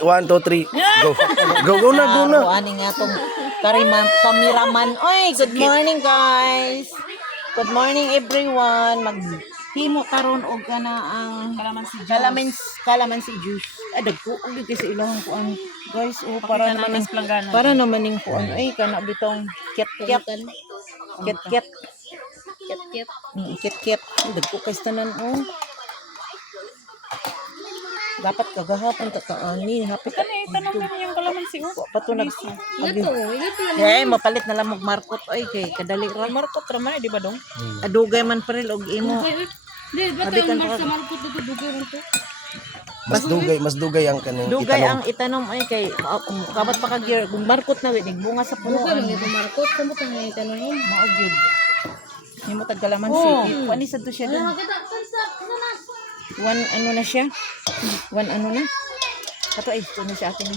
1, 2, 3. Go. Go na, go na. Ani nga tong kameraman. Oy, good morning guys. Good morning everyone. Maghimo karon og kana ang kalamansi juice. Dagko og kasi ilahang kuan. Guys, para naman ning kuan. Ay kana bitong ket-ket. Ket-ket. Ket-ket. Dagko kay tanan dapat kagahapon ta kaani hapit Kani tanong kami yung kalamansi o. pato nag Igato mapalit na lang og markot ay kay kadali ra markot ra man di ba dong? adugay man paril og imo Di ba Habitan tayo pa- sa markot dito dugay mo to? Mas dugay ang kanang dugay itanong. ang itanom ay kay kabat pa kag kung markot na wid bunga sa puno Dugay man dito markot kamo tang may tanong mo. mao gyud himo tag kalamansi ani sad to siya dun one ano na siya one ano na kato ay ito na siya atin